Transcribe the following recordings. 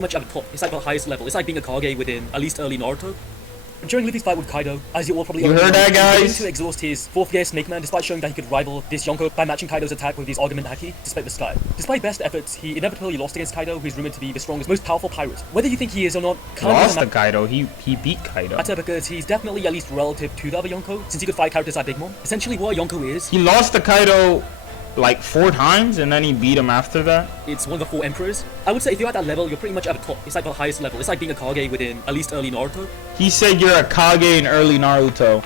much at the top. It's like the highest level. It's like being a Kage within at least early Naruto. During Luffy's fight with Kaido, as you all probably heard that, guys? he was able to exhaust his 4th gear Snake Man despite showing that he could rival this Yonko by matching Kaido's attack with his Argument Haki despite the sky. Despite best efforts, he inevitably lost against Kaido, who is rumored to be the strongest, most powerful pirate. Whether you think he is or not, lost to Kaido, he beat Kaido. Matter because he's definitely at least relative to the other Yonko, since he could fight characters like Big Mom. Essentially what a Yonko is, he lost to Kaido like 4 times and then he beat him after that. It's one of the 4 emperors. I would say if you're at that level, you're pretty much at the top. It's like the highest level. It's like being a Kage within at least early Naruto. He said you're a Kage in early Naruto.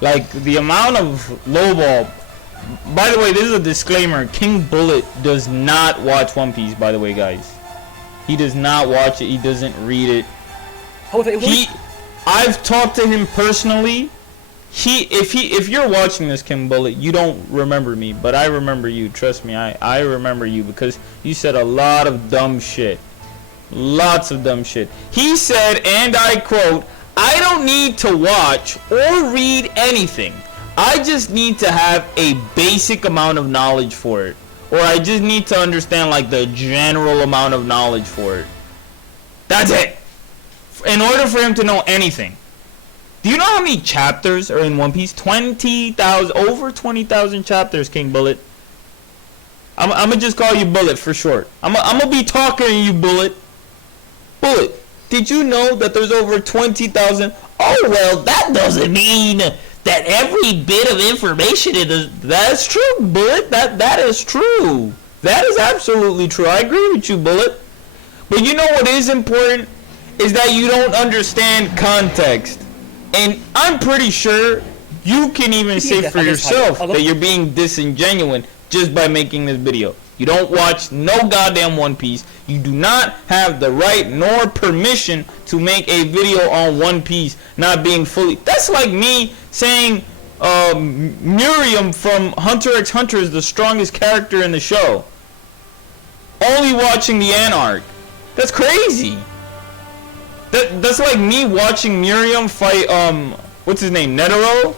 Like the amount of lowball. By the way, this is a disclaimer. King Bullet does not watch One Piece, by the way, guys. He does not watch it. He doesn't read it. However, I've talked to him personally. If you're watching this, King Bullet, you don't remember me, but I remember you. Trust me, I remember you because you said a lot of dumb shit. Lots of dumb shit. He said, and I quote, "I don't need to watch or read anything. I just need to have a basic amount of knowledge for it. Or I just need to understand like the general amount of knowledge for it. That's it. In order for him to know anything." Do you know how many chapters are in One Piece? 20,000, over 20,000 chapters, King Bullet. I'm gonna just call you Bullet for short. I'm gonna be talking to you, Bullet. Bullet, did you know that there's over 20,000? Oh, well, that doesn't mean that every bit of information that's true, Bullet. That is true. That is absolutely true. I agree with you, Bullet. But you know what is important? Is that you don't understand context. And I'm pretty sure you can even say for yourself that you're being disingenuous just by making this video. You don't watch no goddamn One Piece. You do not have the right nor permission to make a video on One Piece not being fully. That's like me saying Miriam from Hunter x Hunter is the strongest character in the show. Only watching the Anarch. That's crazy. That's like me watching Miriam fight what's his name, Netero?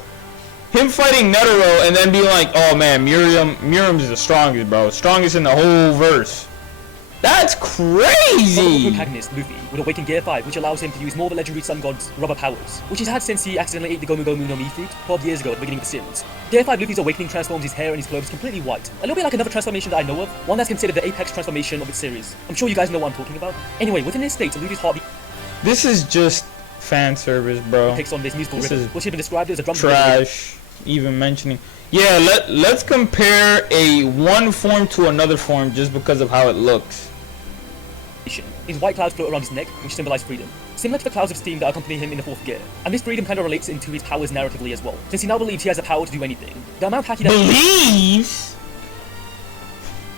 Him fighting Netero and then being like, oh man, Miriam's the strongest, bro. Strongest in the whole verse. That's crazy! The protagonist, Luffy, would awaken Gear 5, which allows him to use more of the legendary Sun God's rubber powers, which he's had since he accidentally ate the Gomu Gomu no Mi fruit 12 years ago at the beginning of the series. Gear 5 Luffy's awakening transforms his hair and his clothes completely white, a little bit like another transformation that I know of, one that's considered the apex transformation of its series. I'm sure you guys know what I'm talking about. Anyway, within this state, Luffy's heartbeat this is just fan service, bro. takes on this musical rhythm, which has been described as a drum trash. Even mentioning, yeah. Let's compare a one form to another form just because of how it looks. His white clouds float around his neck, which symbolize freedom, similar to the clouds of steam that accompany him in the 4th gear. And this freedom kind of relates into his powers narratively as well, since he now believes he has the power to do anything. The amount of haki that believes.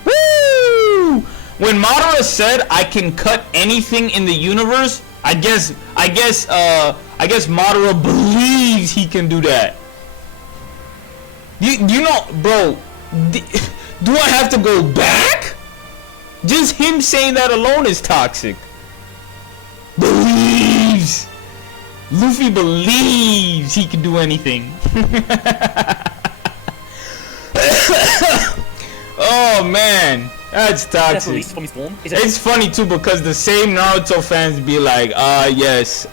Woo! When Madara said, "I can cut anything in the universe," I guess Madara believes he can do that. You know, bro, do I have to go back? Just him saying that alone is toxic. Believes. Luffy believes he can do anything. Oh man. That's toxic. It's funny too because the same Naruto fans be like, yes,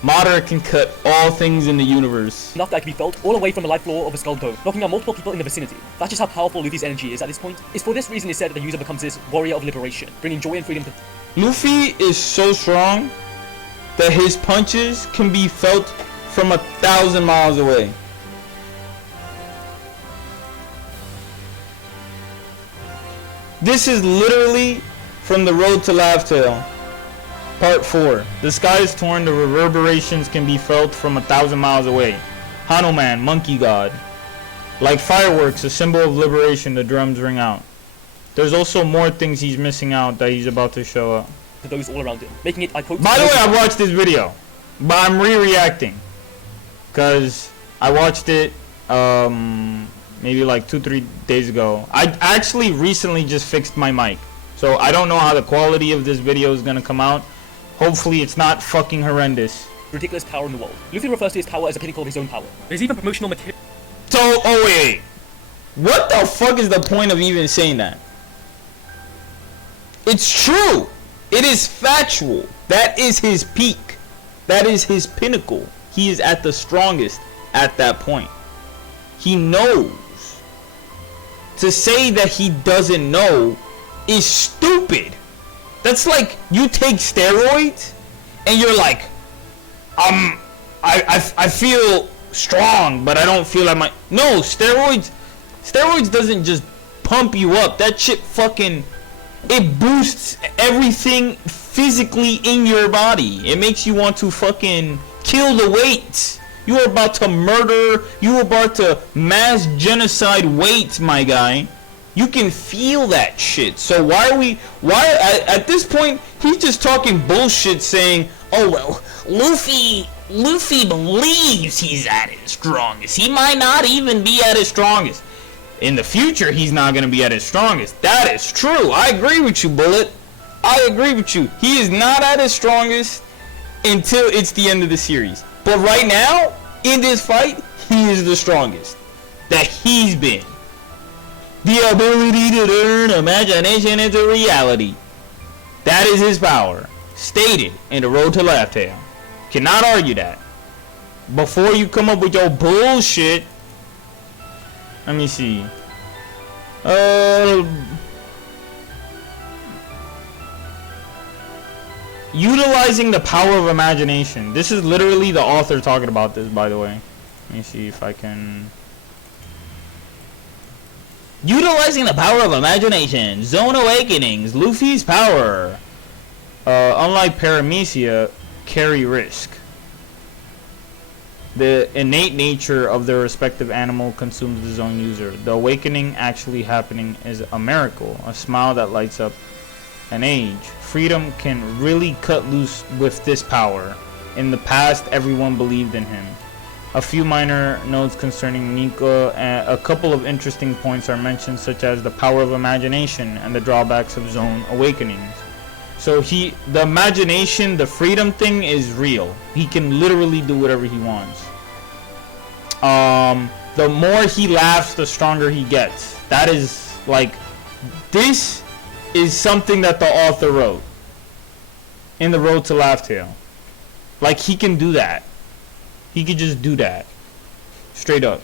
Madara can cut all things in the universe. Enough that can be felt all the way from the life floor of a skull dome, knocking out multiple people in the vicinity. That's just how powerful Luffy's energy is at this point. It's for this reason it's said that the user becomes this warrior of liberation, bringing joy and freedom to... Luffy is so strong that his punches can be felt from 1,000 miles away. This is literally from the Road to Laugh-Tale, Part 4. The sky is torn, the reverberations can be felt from 1,000 miles away. Hanuman, monkey god. Like fireworks, a symbol of liberation, the drums ring out. There's also more things he's missing out that he's about to show up. To those all around him, making it, I quote... By the way, I watched this video, but I'm re-reacting. Because I watched it, maybe like 2-3 days ago. I actually recently just fixed my mic, so I don't know how the quality of this video is gonna come out. Hopefully it's not fucking horrendous. Ridiculous power in the world. Luffy refers to his power as a pinnacle of his own power. There's even promotional material. So, oh wait, what the fuck is the point of even saying that? It's true. It is factual. That is his peak. That is his pinnacle. He is at the strongest at that point. He knows. To say that he doesn't know is stupid. That's like you take steroids and you're like, I feel strong, but I don't feel like my... No, steroids doesn't just pump you up. That shit fucking... It boosts everything physically in your body. It makes you want to fucking kill the weights. You are about to murder. You are about to mass genocide weights, my guy. You can feel that shit. So why at this point, he's just talking bullshit saying, oh, well, Luffy believes he's at his strongest. He might not even be at his strongest. In the future, he's not going to be at his strongest. That is true. I agree with you, Bullet. I agree with you. He is not at his strongest until it's the end of the series. But right now, in this fight, he is the strongest that he's been. The ability to turn imagination into reality. That is his power. Stated in The Road to Laugh Tale. Cannot argue that. Before you come up with your bullshit. Let me see. Utilizing the power of imagination. This is literally the author talking about this, by the way. Let me see if I can... Utilizing the power of imagination. Zone Awakenings. Luffy's power. Unlike Paramecia, carry risk. The innate nature of their respective animal consumes the zone user. The awakening actually happening is a miracle. A smile that lights up an age. Freedom can really cut loose with this power. In the past, everyone believed in him. A few minor notes concerning Nico, a couple of interesting points are mentioned, such as the power of imagination and the drawbacks of zone awakenings. So the imagination, the freedom thing is real. He can literally do whatever he wants. The more he laughs, the stronger he gets. That is like, this is something that the author wrote in The Road to Laugh Tale. Like, he can do that. He could just do that. Straight up.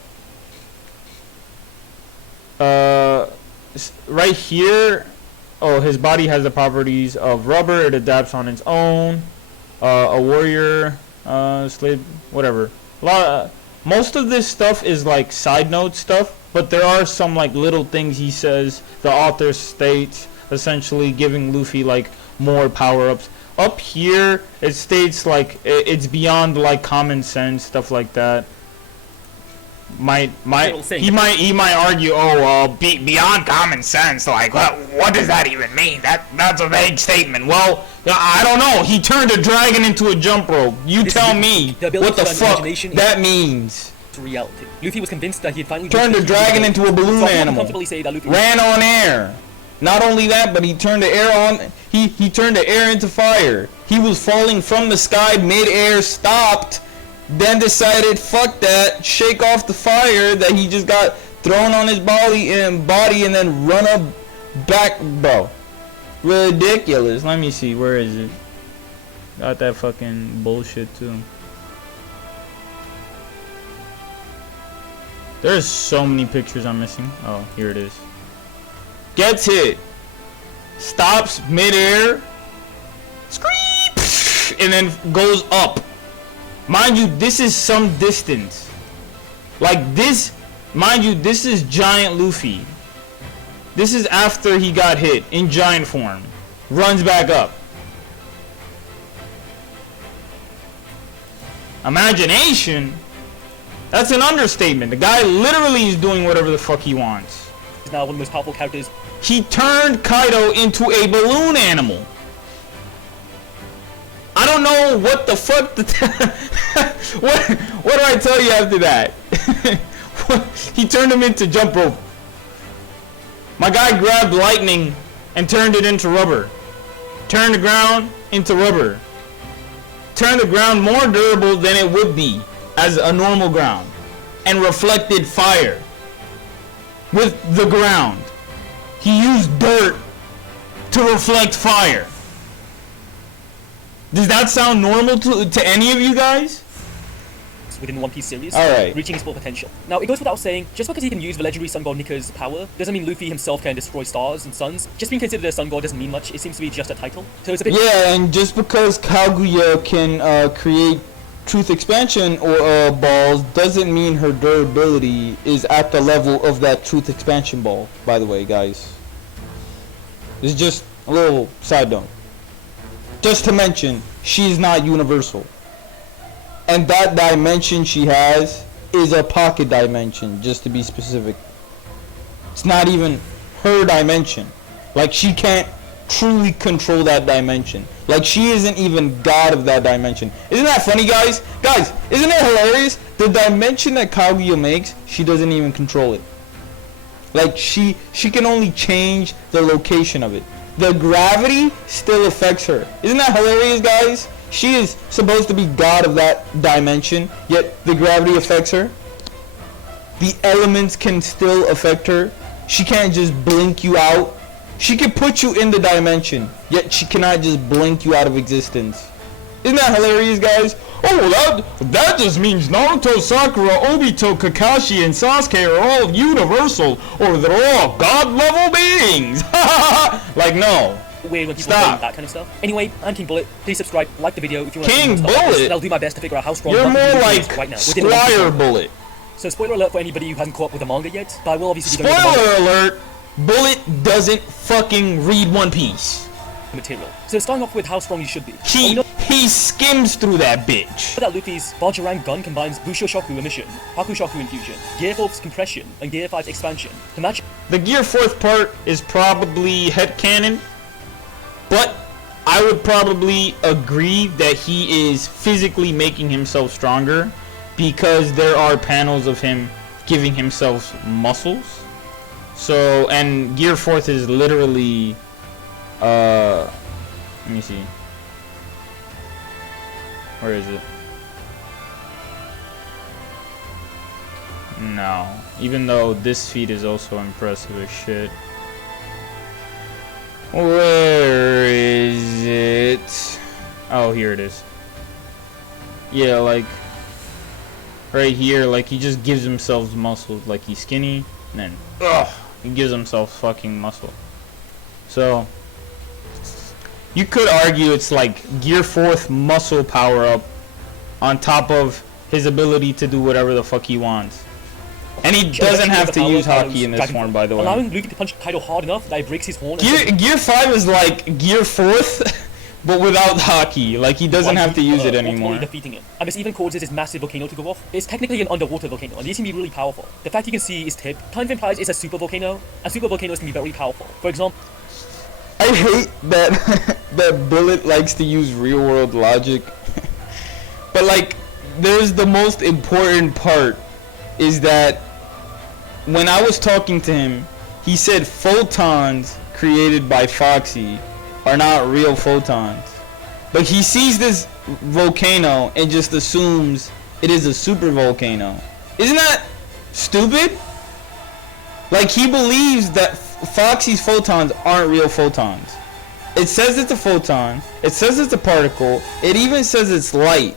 Right here, oh, his body has the properties of rubber. It adapts on its own. A warrior, slave, whatever. Most of this stuff is like side note stuff, but there are some like little things he says. The author states, essentially giving Luffy like more power-ups. Up here, it states like it's beyond like common sense, stuff like that. He might argue, oh, beyond common sense. Like, what does that even mean? That's a vague statement. Well, I don't know. He turned a dragon into a jump rope. You tell me what the fuck that means. Reality. Luffy was convinced that he had finally turned a dragon into a balloon animal. Say that Luffy ran on air. Not only that, but he turned the air on. He turned the air into fire. He was falling from the sky mid-air, stopped, then decided, fuck that, shake off the fire that he just got thrown on his body, and then run up back, bro. Ridiculous. Let me see, where is it? Got that fucking bullshit too. There's so many pictures I'm missing. Oh, here it is. Gets hit. Stops mid-air. Scream! And then goes up. Mind you, this is some distance. Like this, mind you, this is giant Luffy. This is after he got hit in giant form. Runs back up. Imagination? That's an understatement. The guy literally is doing whatever the fuck he wants. He's now one of the most powerful characters. He turned Kaido into a balloon animal. I don't know what the fuck what do I tell you after that? He turned him into jump rope. My guy grabbed lightning and turned it into rubber. Turned the ground into rubber. Turned the ground more durable than it would be as a normal ground. And reflected fire with the ground. He used dirt to reflect fire. Does that sound normal to any of you guys? Within the One Piece series, Alright. reaching his full potential. Now, it goes without saying, just because he can use the legendary sun god Nikka's power, doesn't mean Luffy himself can destroy stars and suns. Just being considered a sun god doesn't mean much, it seems to be just a title. So it's a bit... Yeah, and just because Kaguya can create truth expansion or balls doesn't mean her durability is at the level of that truth expansion ball, by the way, guys. It's just a little side note. Just to mention, she's not universal. And that dimension she has is a pocket dimension, just to be specific. It's not even her dimension. Like, she can't truly control that dimension. Like, she isn't even god of that dimension. Isn't that funny, guys? Guys, isn't it hilarious? The dimension that Kaguya makes, she doesn't even control it. Like, she can only change the location of it. The gravity still affects her. Isn't that hilarious, guys? She is supposed to be god of that dimension, yet the gravity affects her. The elements can still affect her. She can't just blink you out. She can put you in the dimension, yet she cannot just blink you out of existence. Isn't that hilarious, guys? Oh, that just means Naruto, Sakura, Obito, Kakashi, and Sasuke are all universal, or they're all god-level beings. Like, no. Weird when people say that kind of stuff. Anyway, I'm King Bullet. Please subscribe, like the video if you want to King see more stuff like this, Bullet? and I'll do my best to figure out how strong You're One more Piece like is right now. within the One Piece Squire world. Bullet. So spoiler alert for anybody who hasn't caught up with the manga yet, but I will obviously be going Spoiler alert, Bullet doesn't fucking read One Piece. the material. So starting off with how strong you should be. He skims through that bitch. That Luffy's Bajarang gun combines Busho Shoku emission, Haku Shoku infusion, Gear 4's compression, and Gear 5's expansion to match. The Gear 4th part is probably headcanon, but I would probably agree that he is physically making himself stronger because there are panels of him giving himself muscles. So, and Gear 4th is literally, let me see. Where is it? No. Even though this feat is also impressive as shit. Where is it? Oh, here it is. Yeah, like right here, like he just gives himself muscles. Like he's skinny, and then he gives himself fucking muscle. So you could argue it's like Gear 4th muscle power up on top of his ability to do whatever the fuck he wants. And he doesn't have to use Haki in this form, by the way. Allowing Luffy to punch Kaido hard enough that he breaks his horn. Gear 5 is like Gear 4th, but without Haki. Like, he doesn't have to use it anymore. Defeating him. And this even causes his massive volcano to go off. It's technically an underwater volcano, and these can be really powerful. The fact you can see his tip kind of implies it's a super volcano, and super volcanoes can be very powerful. For example, I hate that that Bullet likes to use real world logic. But like, there's the most important part is that when I was talking to him, he said photons created by Foxy are not real photons. But he sees this volcano and just assumes it is a super volcano. Isn't that stupid? Like, he believes that Foxy's photons aren't real photons. It says it's a photon, it says it's a particle, it even says it's light,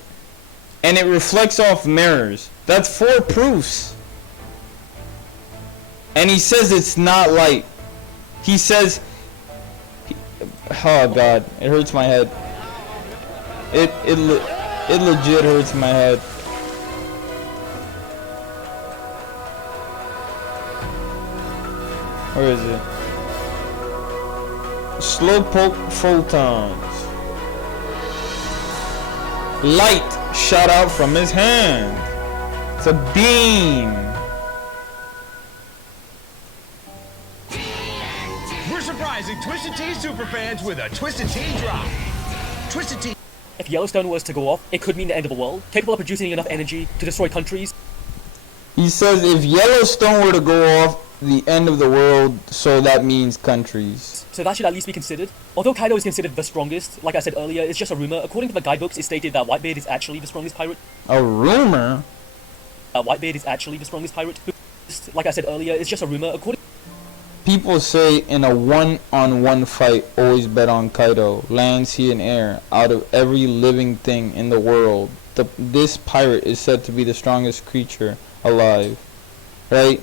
and it reflects off mirrors. That's 4 proofs. And he says it's not light. He says, oh god, it hurts my head. It legit hurts my head. Where is it? Slowpoke photons. Light shot out from his hand. It's a beam. We're surprising Twisted Tea superfans with a Twisted Tea drop. Twisted Tea. if Yellowstone was to go off, it could mean the end of the world, capable of producing enough energy to destroy countries. He says if Yellowstone were to go off, the end of the world, so that means countries. So that should at least be considered. Although Kaido is considered the strongest, like I said earlier, it's just a rumor. According to the guidebooks, it's stated that Whitebeard is actually the strongest pirate. A rumor? Whitebeard is actually the strongest pirate. Like I said earlier, it's just a rumor. According People say in a one-on-one fight, always bet on Kaido. Land, sea, and air. Out of every living thing in the world, this pirate is said to be the strongest creature alive. Right?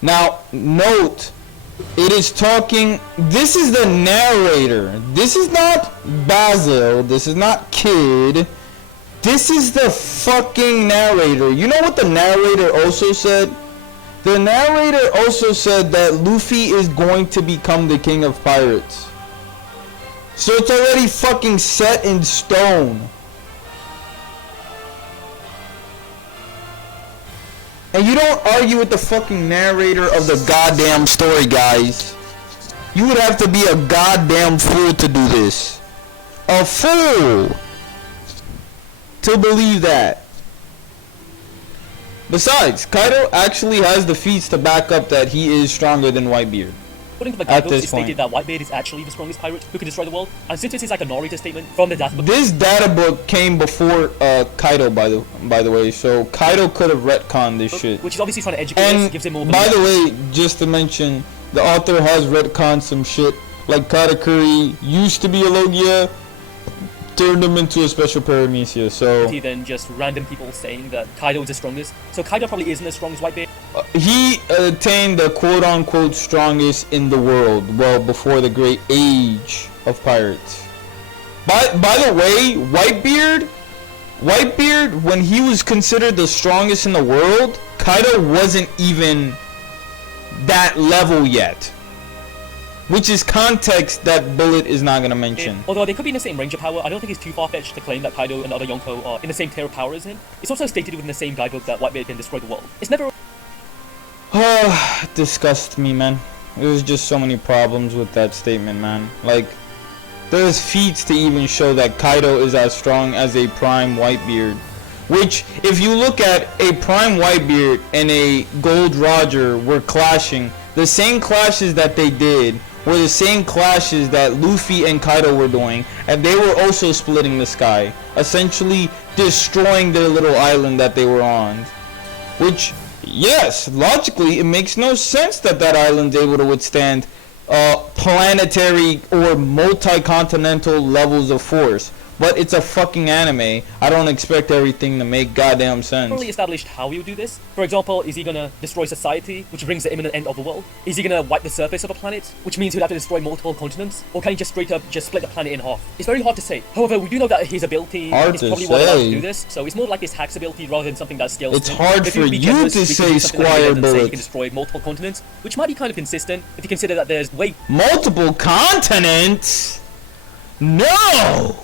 Now, note, it is talking... This is the narrator. This is not Basil. This is not Kid. This is the fucking narrator. You know what the narrator also said? The narrator also said that Luffy is going to become the king of pirates. So it's already fucking set in stone. And you don't argue with the fucking narrator of the goddamn story, guys. You would have to be a goddamn fool to do this. A fool to believe that. Besides, Kaido actually has the feats to back up that he is stronger than Whitebeard. According to the guidebook, it's stated that Whitebeard is actually the strongest pirate who can destroy the world. And since this is like a narrator statement from the databook... This databook came before Kaido, by the way, so Kaido could have retconned this shit. Which is obviously trying to educate us, gives him more... By the way, just to mention, the author has retconned some shit, like Katakuri used to be a Logia, turned him into a special paramecia, so... Than just random people saying that Kaido is the strongest. So Kaido probably isn't as strong as Whitebeard. He attained the quote-unquote strongest in the world, well before the great age of pirates. By the way, Whitebeard, when he was considered the strongest in the world, Kaido wasn't even that level yet. Which is context that Bullet is not going to mention. Although they could be in the same range of power, I don't think it's too far-fetched to claim that Kaido and other Yonko are in the same tier of power as him. It's also stated within the same guidebook that Whitebeard can destroy the world. It's never... Oh, it disgusts me, man. There's just so many problems with that statement, man. Like, there's feats to even show that Kaido is as strong as a Prime Whitebeard. Which, if you look at a Prime Whitebeard and a Gold Roger were clashing, the same clashes that they did were the same clashes that Luffy and Kaido were doing, and they were also splitting the sky, essentially destroying their little island that they were on. Which, yes, logically, it makes no sense that that island's able to withstand planetary or multi-continental levels of force. But it's a fucking anime. I don't expect everything to make goddamn sense. Really established how he would do this. For example, is he gonna destroy society, which brings the imminent end of the world? Is he gonna wipe the surface of a planet, which means he'd have to destroy multiple continents? Or can he just straight up just split the planet in half? It's very hard to say. However, we do know that his ability is probably what allows him to do this. So it's more like his hacks ability rather than something that scales. It's hard for you to say, Squire Bullet. He can destroy multiple continents, which might be kind of consistent if you consider that there's multiple continents? No!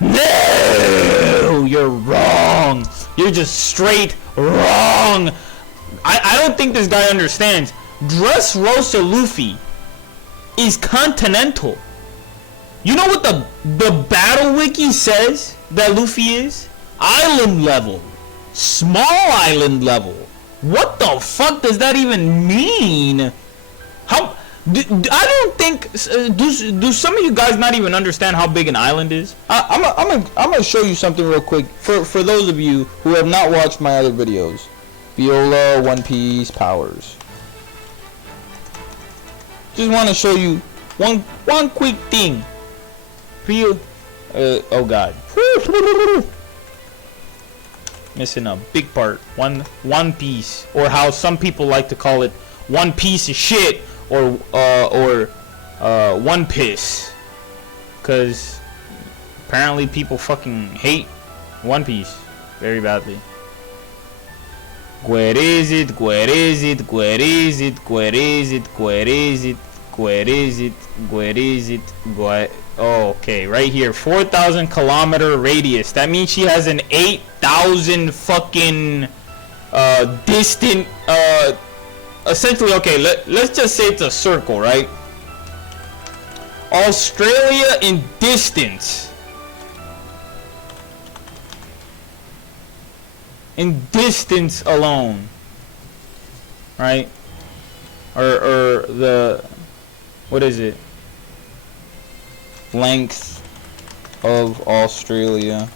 No! You're wrong! You're just straight wrong! I don't think this guy understands. Dressrosa Luffy is continental. You know what the battle wiki says that Luffy is? Island level. Small island level. What the fuck does that even mean? How... I don't think do some of you guys not even understand how big an island is? I'm gonna show you something real quick for those of you who have not watched my other videos. Viola, One Piece, Powers. Just want to show you one quick thing. Oh god. Missing a big part. One Piece, or how some people like to call it, one piece of shit. Or One Piece, because apparently people fucking hate One Piece very badly. Where is it? Where is it? Where is it? Where is it? Where is it? Where is it? Where is it? Oh, okay, right here, 4,000 kilometer radius. That means she has an 8,000 fucking distant essentially, okay, let's just say it's a circle, right? Australia in distance. In distance alone. Right? Or the... What is it? Length of Australia.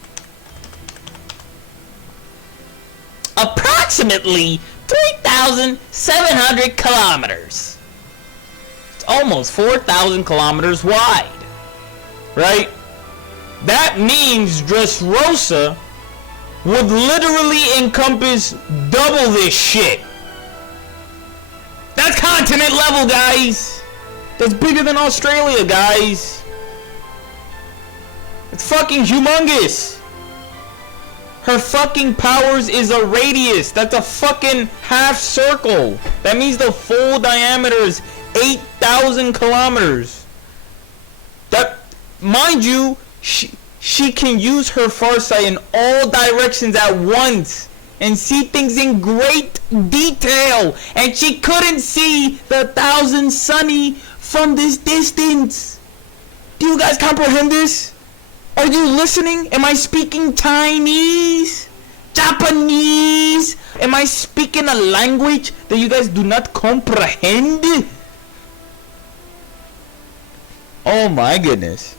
Approximately 3,700 kilometers. almost 4,000 kilometers wide, right? That means Dressrosa would literally encompass double this shit. That's continent level, guys. That's bigger than Australia, guys. It's fucking humongous. Her fucking powers is a radius. That's a fucking half circle. That means the full diameter is 8,000 kilometers. That, mind you, she can use her farsight in all directions at once and see things in great detail. And she couldn't see the 1,000 sunny from this distance. Do you guys comprehend this? Are you listening? Am I speaking Chinese? Japanese? Am I speaking a language that you guys do not comprehend? Oh my goodness.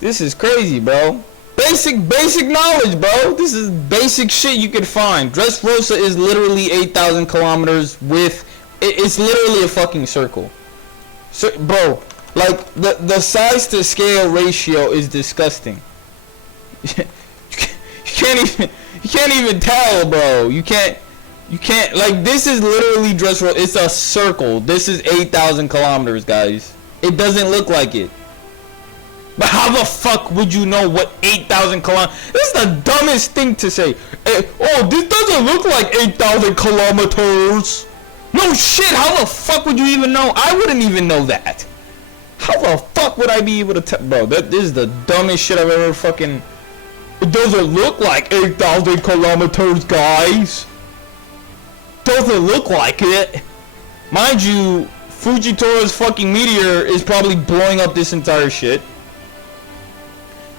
This is crazy, bro. Basic knowledge, bro. This is basic shit you could find. Dressrosa is literally 8,000 kilometers with... It's literally a fucking circle. So, bro... Like, the size to scale ratio is disgusting. You can't even tell, bro. You can't, like, this is literally Dressrosa. It's a circle. This is 8,000 kilometers, guys. It doesn't look like it. But how the fuck would you know what 8,000 kilometers? This is the dumbest thing to say. Oh, this doesn't look like 8,000 kilometers. No shit, how the fuck would you even know? I wouldn't even know that. How the fuck would I be able to tell? Bro, this is the dumbest shit I've ever fucking... It doesn't look like 8,000 kilometers, guys. Doesn't look like it. Mind you, Fujitora's fucking meteor is probably blowing up this entire shit.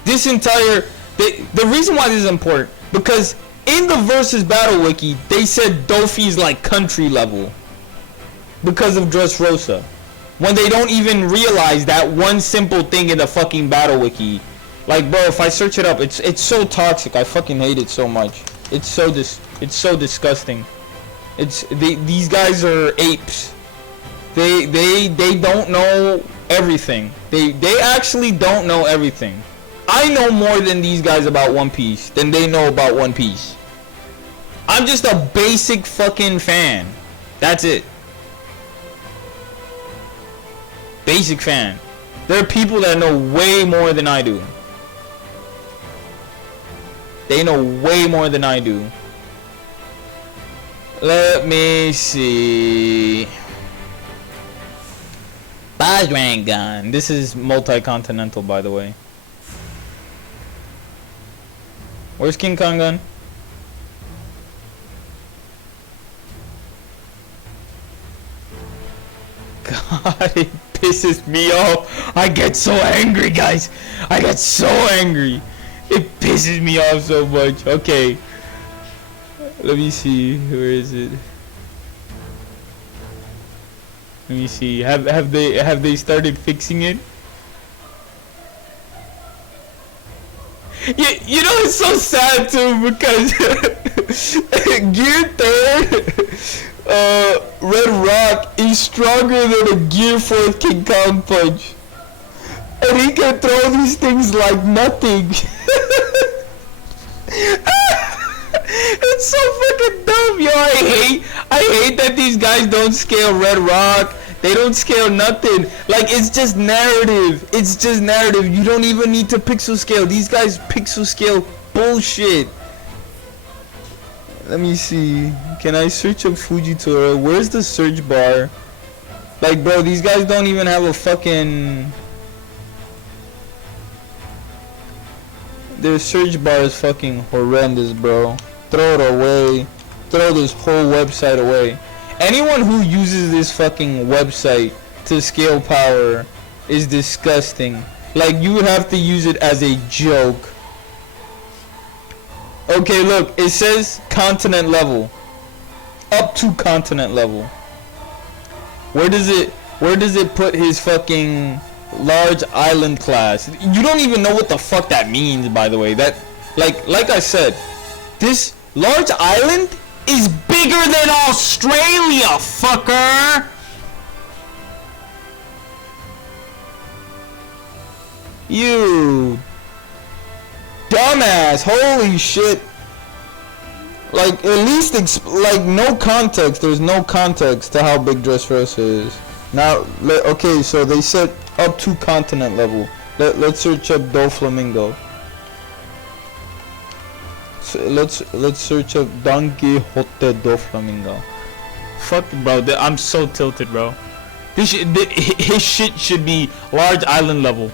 This entire... The reason why this is important, because in the Versus Battle Wiki, they said Dofi's like country level. Because of Dressrosa. When they don't even realize that one simple thing in the fucking Battle Wiki. Like, bro, if I search it up, it's so toxic. I fucking hate it so much. It's so disgusting. These guys are apes. They don't know everything. They actually don't know everything. I know more than these guys about One Piece than they know about One Piece. I'm just a basic fucking fan. That's it. Basic fan. There are people that know way more than I do. They know way more than I do. Let me see. Bajrang Gun. This is multi-continental, by the way. Where's King Kong Gun? God, it pisses me off. I get so angry, guys. I get so angry. It pisses me off so much. Okay. Let me see. Where is it? Let me see. Have they started fixing it? You know, it's so sad too, because Gear 3rd Red Rock is stronger than a Gear 4th King Kong Punch, and he can throw these things like nothing. It's so fucking dumb, yo. I hate that these guys don't scale Red Rock. They don't scale nothing. Like, it's just narrative. It's just narrative. You don't even need to pixel scale. These guys pixel scale bullshit. Let me see. Can I search up Fujitora? Where's the search bar? Like, bro, these guys don't even have a fucking... Their search bar is fucking horrendous, bro. Throw it away. Throw this whole website away. Anyone who uses this fucking website to scale power is disgusting. Like, you would have to use it as a joke. Okay, look, it says continent level. Up to continent level. Where does it put his fucking large island class? You don't even know what the fuck that means, by the way. That, like I said, this large island is bigger than Australia, fucker! You dumbass. Holy shit. Like, at least, like, no context. There's no context to how big Dressrosa is. Now, okay, so they said up to continent level. Let's search up Doflamingo. So let's search up Don Quixote Doflamingo. Fuck, bro. I'm so tilted, bro. His shit should be large island level.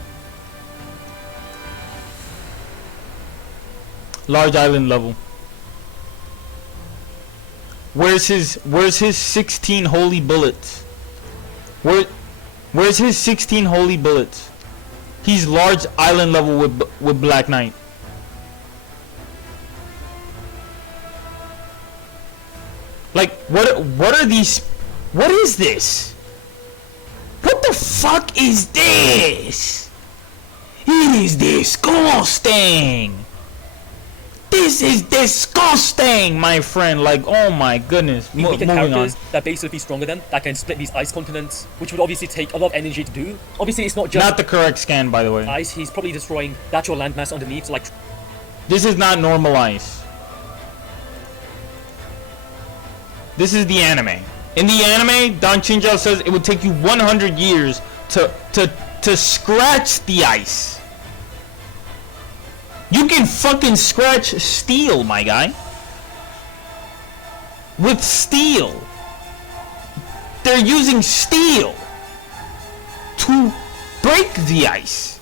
Large island level. Where's his 16 holy bullets? Where's his 16 holy bullets? He's large island level with Black Knight. Like, what are these? What is this? What the fuck is this? It is disgusting. This is disgusting, my friend. Like, oh my goodness. We can Moving on. characters that base Luffy stronger than, that can split these ice continents, which would obviously take a lot of energy to do. Obviously, it's not just Not the correct scan, by the way. ice. He's probably destroying natural landmass underneath, so like This is not normal ice. This is the anime. In the anime, Don Chinjao says it would take you 100 years to scratch the ice. You can fucking scratch steel, my guy. With steel. They're using steel to break the ice.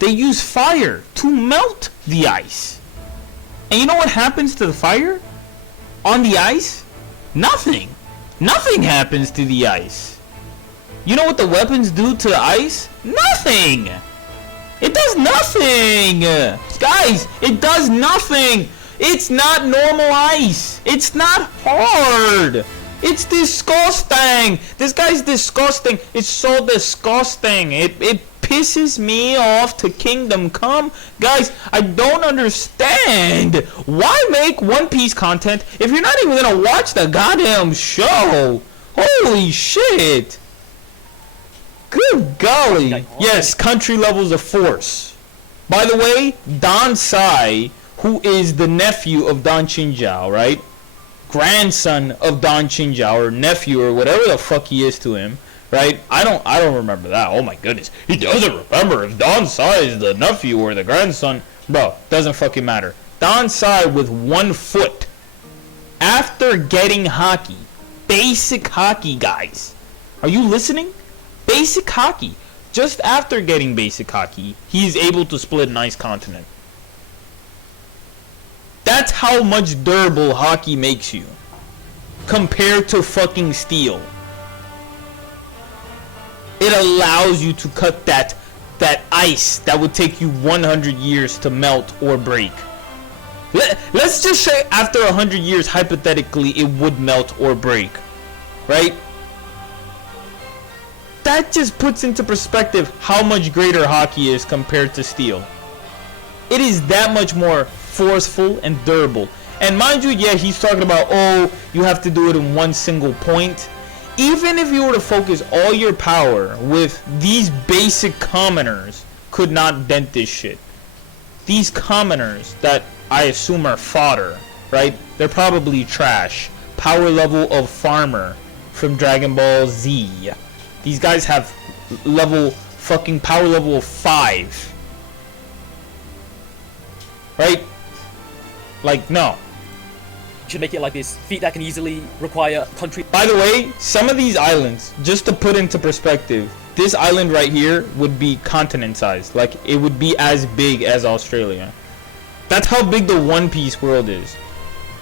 They use fire to melt the ice. And you know what happens to the fire? On the ice? Nothing. Nothing happens to the ice. You know what the weapons do to the ice? Nothing. It does nothing. Guys, it does nothing. It's not normal ice. It's not hard. It's disgusting. This guy's disgusting. It's so disgusting. It pisses me off to Kingdom Come. Guys, I don't understand. Why make One Piece content if you're not even gonna watch the goddamn show? Holy shit. Good golly. Yes, country levels of force. By the way, Don Sai, who is the nephew of Don Chinjao, right? Grandson of Don Chinjao, or nephew, or whatever the fuck he is to him, right? I don't remember that. Oh my goodness. He doesn't remember if Don Sai is the nephew or the grandson. Bro, doesn't fucking matter. Don Sai with 1 foot. After getting hockey. Basic hockey, guys. Are you listening? Basic hockey. Just after getting basic hockey, he's able to split an ice continent. That's how much durable hockey makes you. Compared to fucking steel. It allows you to cut that ice that would take you 100 years to melt or break. Let's just say after 100 years, hypothetically, it would melt or break. Right? That just puts into perspective how much greater hockey is compared to steel. It is that much more forceful and durable. And mind you, yeah, he's talking about, oh, you have to do it in one single point. Even if you were to focus all your power with these basic commoners, could not dent this shit. These commoners that I assume are fodder, right? They're probably trash. Power level of Farmer from Dragon Ball Z. These guys have fucking power level of 5. Right? Like, no. should make it like this. Feet that can easily require country. By the way, some of these islands, just to put into perspective, this island right here would be continent sized. Like, it would be as big as Australia. That's how big the One Piece world is.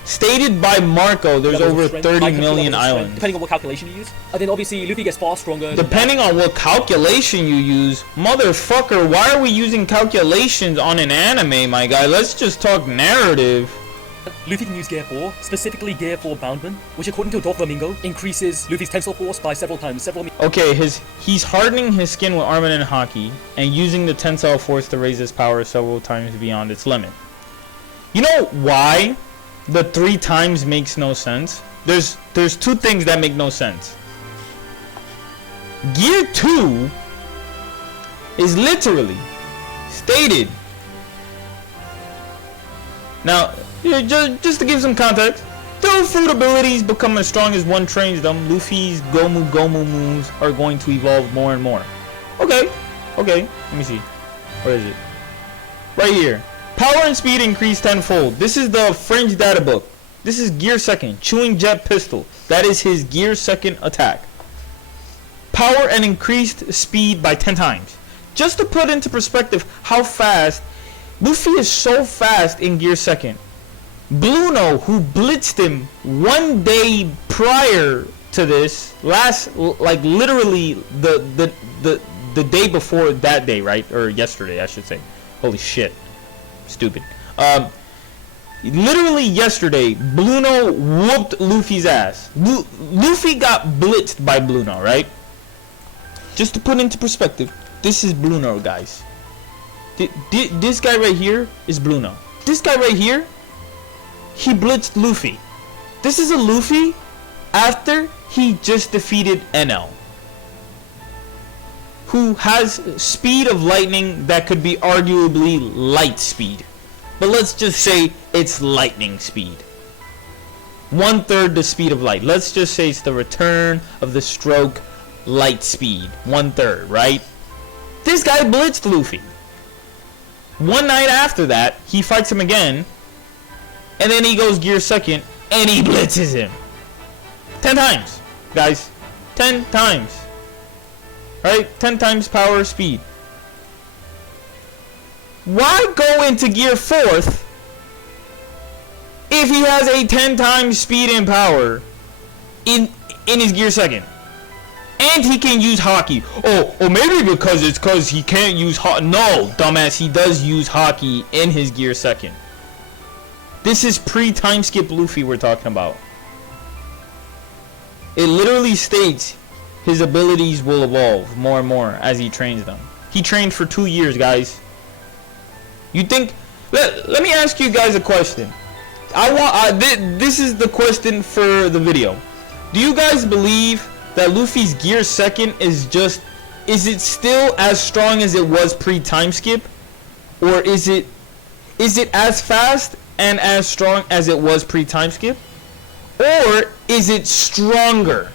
Stated by Marco, there's over 30 million islands. Depending on what calculation you use. And then obviously Luffy gets far stronger. Depending on what calculation you use. Motherfucker, why are we using calculations on an anime, my guy? Let's just talk narrative. Luffy can use Gear 4, specifically Gear 4 Boundman, which according to Doflamingo, increases Luffy's tensile force by several times. Okay, he's hardening his skin with Armin and Haki, and using the tensile force to raise his power several times beyond its limit. You know why the 3 times makes no sense? There's 2 things that make no sense. Gear 2 is literally stated. Now, just to give some context, though fruit abilities become as strong as one trains them, Luffy's Gomu Gomu moves are going to evolve more and more. Okay, let me see. Where is it? Right here. Power and speed increase tenfold. This is the Fringe data book. This is Gear Second, Chewing Jet Pistol. That is his Gear Second attack. Power and increased speed by 10 times. Just to put into perspective how fast, Luffy is so fast in Gear Second. Bluno, who blitzed him one day prior to this, literally the day before that day, right? Or yesterday, I should say. Holy shit. Stupid. Literally yesterday, Bluno whooped Luffy's ass. Luffy got blitzed by Bluno, right? Just to put into perspective, this is Bluno, guys. This guy right here is Bluno. This guy right here, he blitzed Luffy. This is a Luffy after he just defeated NL, who has speed of lightning that could be arguably light speed. But let's just say it's lightning speed. 1/3 the speed of light. Let's just say it's the return of the stroke light speed. 1/3, right? This guy blitzed Luffy. One night after that, he fights him again. And then he goes Gear Second and he blitzes him. 10 times, guys. 10 times. Right? 10 times power speed. Why go into Gear 4th if he has a 10 times speed and power in his Gear Second? And he can use Haki. Oh, maybe because he can't use Haki. No, dumbass, he does use Haki in his Gear Second. This is pre-time skip Luffy we're talking about. It literally states his abilities will evolve more and more as he trains them. He trained for 2 years, guys. You think? Let me ask you guys a question. This is the question for the video. Do you guys believe that Luffy's Gear Second is it still as strong as it was pre-time skip, or is it as fast and as strong as it was pre-time skip, or is it stronger?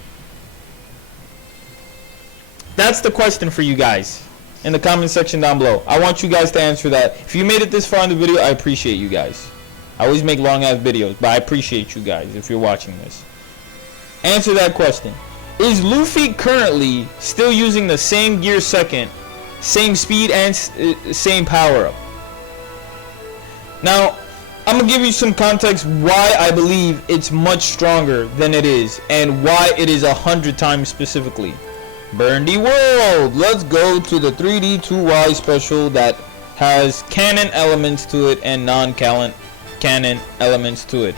That's the question for you guys in the comment section down below. I want you guys to answer that. If you made it this far in the video, I appreciate you guys. I always make long ass videos, but I appreciate you guys if you're watching this. Answer that question. Is Luffy currently still using the same Gear Second, same speed and same power up? Now, I'm gonna give you some context why I believe it's much stronger than it is, and why it is 100 times specifically. Burndy World! Let's go to the 3D 2Y special that has canon elements to it and non-canon elements to it.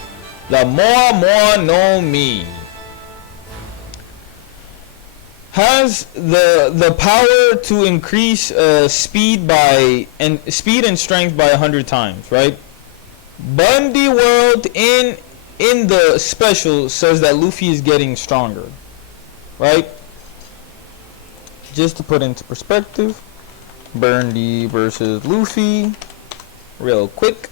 The Moa no Mi has the power to increase speed and strength by 100 times, right? Bundy World in the special says that Luffy is getting stronger, right? Just to put into perspective, Bundy versus Luffy, real quick.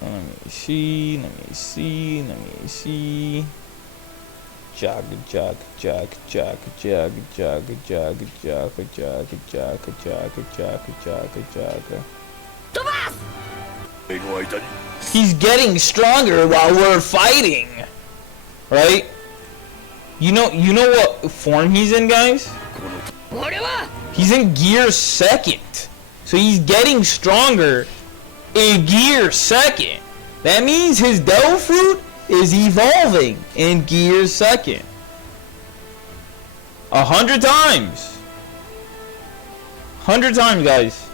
Let me see. Jog. He's getting stronger while we're fighting, right? You know what form he's in, guys? He's in Gear Second, so he's getting stronger in Gear Second. That means his Devil Fruit is evolving in Gear Second. 100 times. 100 times, guys.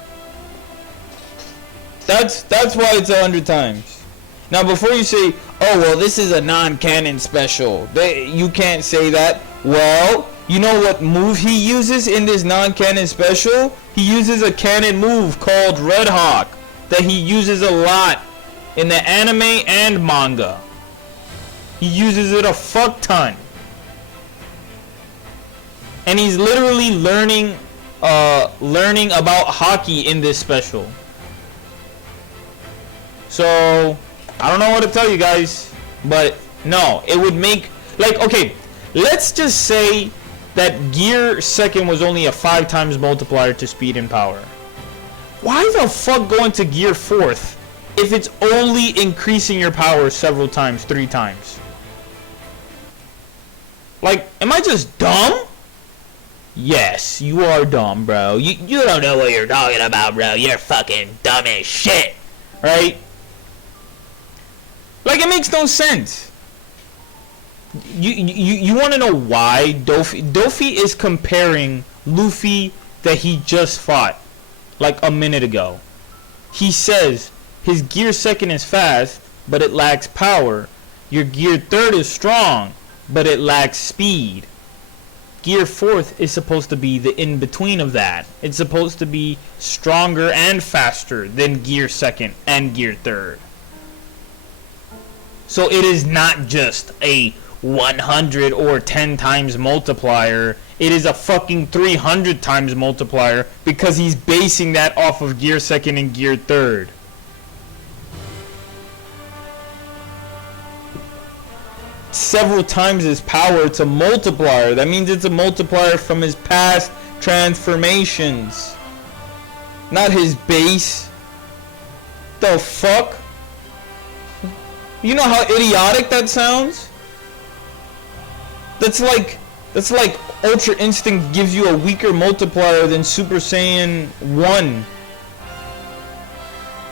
That's why it's 100 times. Now, before you say, oh, well, this is a non-canon special, you can't say that. Well, you know what move he uses in this non-canon special? He uses a canon move called Red Hawk that he uses a lot in the anime and manga. He uses it a fuck ton. And he's literally learning about hockey in this special. So, I don't know what to tell you guys, but no, it would make, like, okay, let's just say that gear second was only a 5 times multiplier to speed and power. Why the fuck go into gear fourth if it's only increasing your power several times, 3 times? Like, am I just dumb? Yes, you are dumb, bro. You don't know what you're talking about, bro. You're fucking dumb as shit. Right? Like, it makes no sense. You want to know why Dofi is comparing Luffy that he just fought like a minute ago. He says his gear second is fast, but it lacks power. Your gear third is strong, but it lacks speed. Gear fourth is supposed to be the in-between of that. It's supposed to be stronger and faster than gear second and gear third. So it is not just a 100 or 10 times multiplier. It is a fucking 300 times multiplier because he's basing that off of gear second and gear third. Several times his power, it's a multiplier. That means it's a multiplier from his past transformations, not his base. The fuck? You know how idiotic that sounds? That's like Ultra Instinct gives you a weaker multiplier than Super Saiyan 1.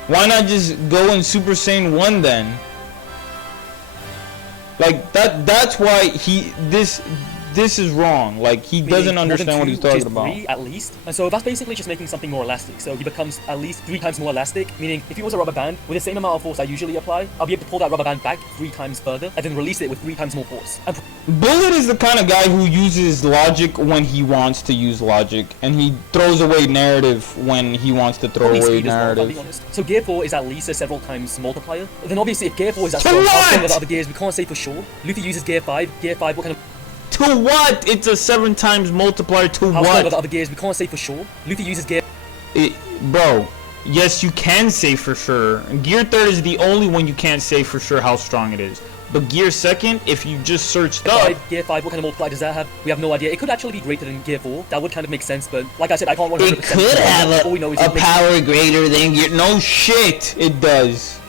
Why not just go in Super Saiyan 1 then? Like that's why this is wrong. Like, he doesn't understand what he's talking about. 3 at least. And so that's basically just making something more elastic. So he becomes at least 3 times more elastic, meaning if he was a rubber band with the same amount of force I usually apply, I'll be able to pull that rubber band back 3 times further and then release it with 3 times more force. And Bullet is the kind of guy who uses logic when he wants to use logic, and he throws away narrative when he wants to throw away narrative. Well, so gear 4 is at least a several times multiplier. Then obviously if gear 4 is that strong, how strong are the other gears? We can't say for sure. Luffy uses gear 5. Gear 5, what kind of... To what? It's a 7 times multiplier to how what? strong are the other gears? We can't say for sure. Luffy uses gear... Bro, yes, you can say for sure. Gear 3rd is the only one you can't say for sure how strong it is. But gear 2nd, if you just searched up... Gear 5, what kind of multiplier does that have? We have no idea. It could actually be greater than gear 4. That would kind of make sense, but like I said, I can't 100%. It could have a power greater than gear... No shit, it does.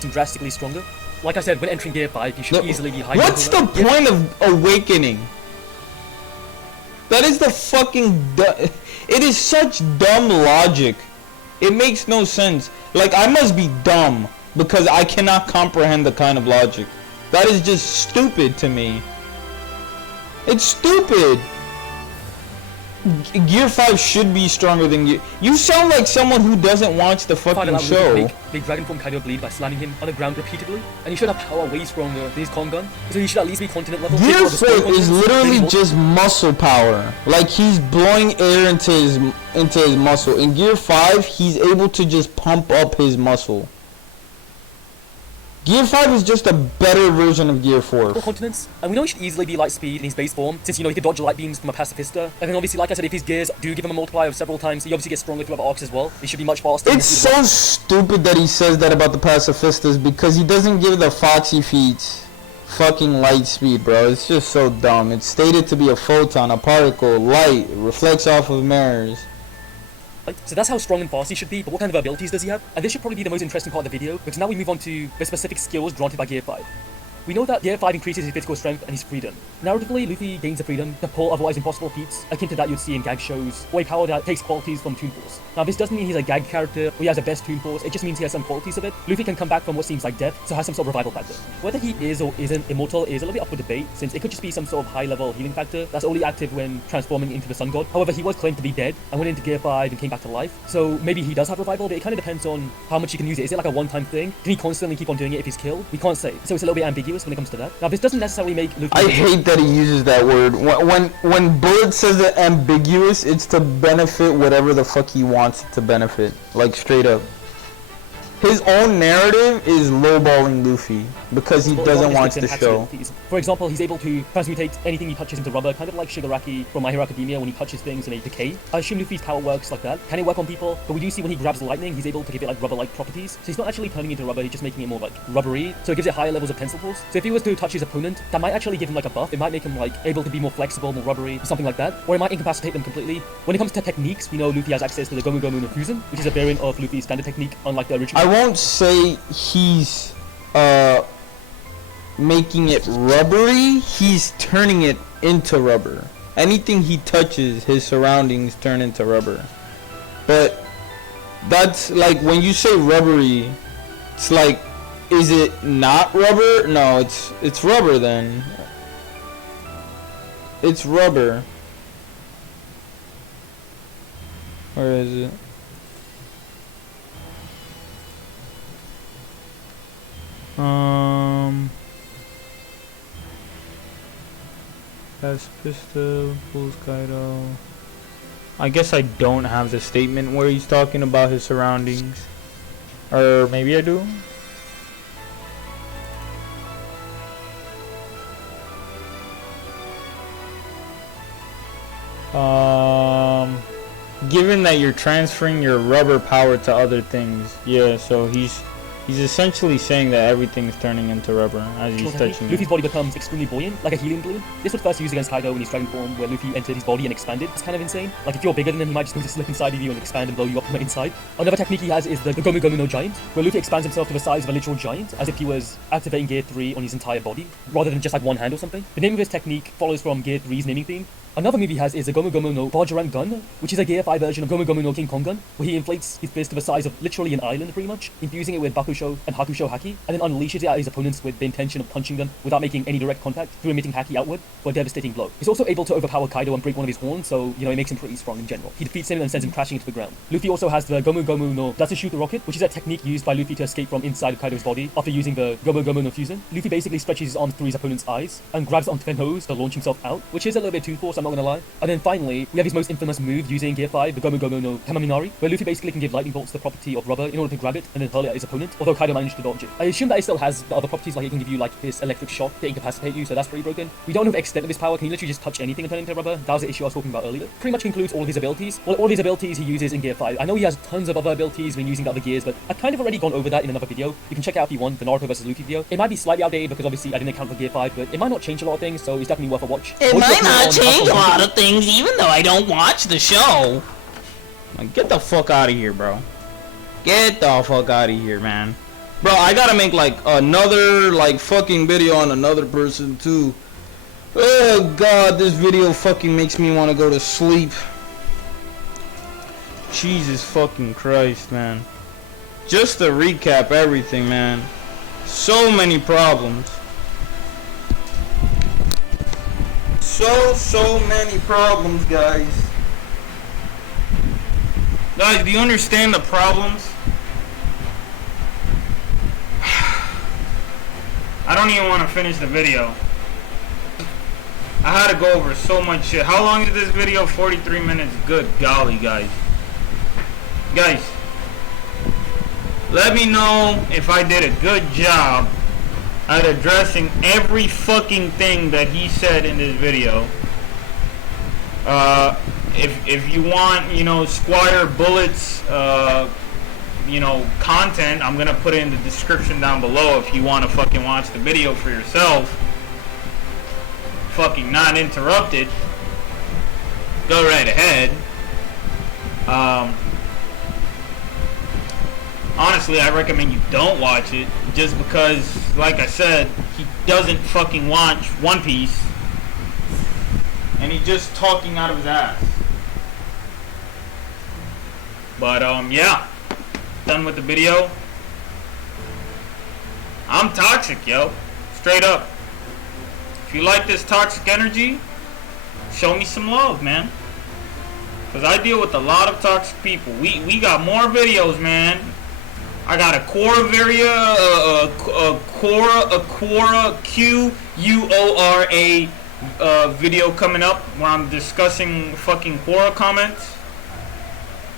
Drastically stronger. Like I said, when entering gear 5, you should easily be high. What's the point of awakening? That is the fucking... It is such dumb logic. It makes no sense. Like, I must be dumb because I cannot comprehend the kind of logic. That is just stupid to me. It's stupid. Gear 5 should be stronger than Gear... You sound like someone who doesn't watch the fucking show. Make Dragon Form Kaido bleed by slamming him on the ground repeatedly, and you should have power way stronger than his Con Gun, so he should at least be continent level. Gear 4 is literally just muscle power. Like, he's blowing air into his muscle. In Gear 5, he's able to just pump up his muscle. Gear 5 is just a better version of Gear 4. Continents, and we know he should easily be light speed in his base form, since you know he can dodge light beams from a pacifista. And then obviously, like I said, if his gears do give him a multiplier of several times, he obviously gets stronger through other arcs as well. He should be much faster. It's so stupid that he says that about the pacifistas because he doesn't give the Foxy Feats fucking light speed, bro. It's just so dumb. It's stated to be a photon, a particle, light, reflects off of mirrors. So that's how strong and fast he should be, but what kind of abilities does he have? And this should probably be the most interesting part of the video, because now we move on to the specific skills granted by Gear 5. We know that Gear 5 increases his physical strength and his freedom. Narratively, Luffy gains the freedom to pull otherwise impossible feats, akin to that you'd see in gag shows, or a power that takes qualities from Toon Force. Now this doesn't mean he's a gag character, or he has the best Toon Force, it just means he has some qualities of it. Luffy can come back from what seems like death, so has some sort of revival factor. Whether he is or isn't immortal is a little bit up for debate, since it could just be some sort of high-level healing factor that's only active when transforming into the Sun God. However, he was claimed to be dead, and went into Gear 5 and came back to life, so maybe he does have revival, but it kind of depends on how much he can use it. Is it like a one-time thing? Can he constantly keep on doing it if he's killed? We can't say, so it's a little bit ambiguous when it comes to that. Now this doesn't necessarily make Luffy... I hate that he uses that word. When Bullet says it ambiguous, it's to benefit whatever the fuck he wants it to benefit. Like, straight up. His own narrative is lowballing Luffy. because he But doesn't Rubber want just the gives him show. abilities. For example, he's able to transmutate anything he touches into rubber, kind of like Shigaraki from My Hero Academia when he touches things and they decay. I assume Luffy's power works like that. Can it work on people? But we do see when he grabs lightning, he's able to give it like rubber-like properties. So he's not actually turning it into rubber, he's just making it more like rubbery. So it gives it higher levels of tensile force. So if he was to touch his opponent, that might actually give him like a buff. It might make him like able to be more flexible, more rubbery, something like that. Or it might incapacitate them completely. When it comes to techniques, we know Luffy has access to the Gomu Gomu no Fusion, which is a variant of Luffy's standard technique, unlike the original. I won't say he's making it rubbery, he's turning it into rubber. Anything he touches, his surroundings turn into rubber. But that's like when you say rubbery, it's like, is it not rubber? No, it's rubber then. It's rubber. Where is it? That's pistol, pulls Kaido. I guess I don't have the statement where he's talking about his surroundings. Or maybe I do? Given that you're transferring your rubber power to other things, yeah, so he's essentially saying that everything's turning into rubber as he's touching Luffy's it. body becomes extremely buoyant, like a helium balloon. This was first used against Kaido in his dragon form, where Luffy entered his body and expanded. It's kind of insane. Like if you're bigger than him, he might just going to slip inside of you and expand and blow you up from the inside. Another technique he has is the Gomu Gomu no Giant, where Luffy expands himself to the size of a literal giant, as if he was activating Gear 3 on his entire body, rather than just like one hand or something. The name of his technique follows from Gear 3's naming theme. Another move he has is the Gomu Gomu no Bajaran gun, which is a Gear 5 version of Gomu Gomu no King Kong gun, where he inflates his fist to the size of literally an island pretty much, infusing it with Bakusho and Hakusho Haki, and then unleashes it at his opponents with the intention of punching them without making any direct contact through emitting Haki outward for a devastating blow. He's also able to overpower Kaido and break one of his horns, so, you know, it makes him pretty strong in general. He defeats him and sends him crashing into the ground. Luffy also has the Gomu Gomu no Datsushu the Rocket, which is a technique used by Luffy to escape from inside of Kaido's body after using the Gomu Gomu no Fusion. Luffy basically stretches his arms through his opponent's eyes and grabs onto their nose to launch himself out, which is a little bit too forced, I'm not gonna lie. And then finally, we have his most infamous move using Gear 5, the Gomu Gomu no Tamaminari, where Luffy basically can give lightning bolts the property of rubber in order to grab it and then hurl it at his opponent, although Kaido managed to dodge it. I assume that it still has the other properties, like it can give you like this electric shock to incapacitate you, so that's pretty broken. We don't know the extent of his power. Can he literally just touch anything and turn it into rubber? That was the issue I was talking about earlier. Pretty much includes all of his abilities. Well, all his abilities he uses in Gear 5. I know he has tons of other abilities when using the other gears, but I've kind of already gone over that in another video. You can check it out if you want, the Naruto vs Luffy video. It might be slightly outdated because obviously I didn't account for Gear 5, but it might not change a lot of things, so it's definitely worth a watch. It might not change a lot of things even though I don't watch the show. Like, get the fuck out of here, bro. Get the fuck out of here, man. Bro, I gotta make like another like fucking video on another person too. Oh god, this video fucking makes me want to go to sleep. Jesus fucking Christ, man. Just to recap everything, man. So many problems. So many problems, guys. Guys, do you understand the problems? I don't even want to finish the video. I had to go over so much shit. How long is this video? 43 minutes. Good golly, guys. Guys, let me know if I did a good job at addressing every fucking thing that he said in this video. If you want, you know, SQUIRE bullets, you know, content, I'm gonna put it in the description down below if you want to fucking watch the video for yourself. Fucking not interrupted. Go right ahead. Honestly, I recommend you don't watch it, just because, like I said, he doesn't fucking watch One Piece, and he's just talking out of his ass. But yeah, done with the video. I'm toxic, yo, straight up. If you like this toxic energy, show me some love, man. Cause I deal with a lot of toxic people. We got more videos, man. I got a Quora Quora video coming up where I'm discussing fucking Quora comments,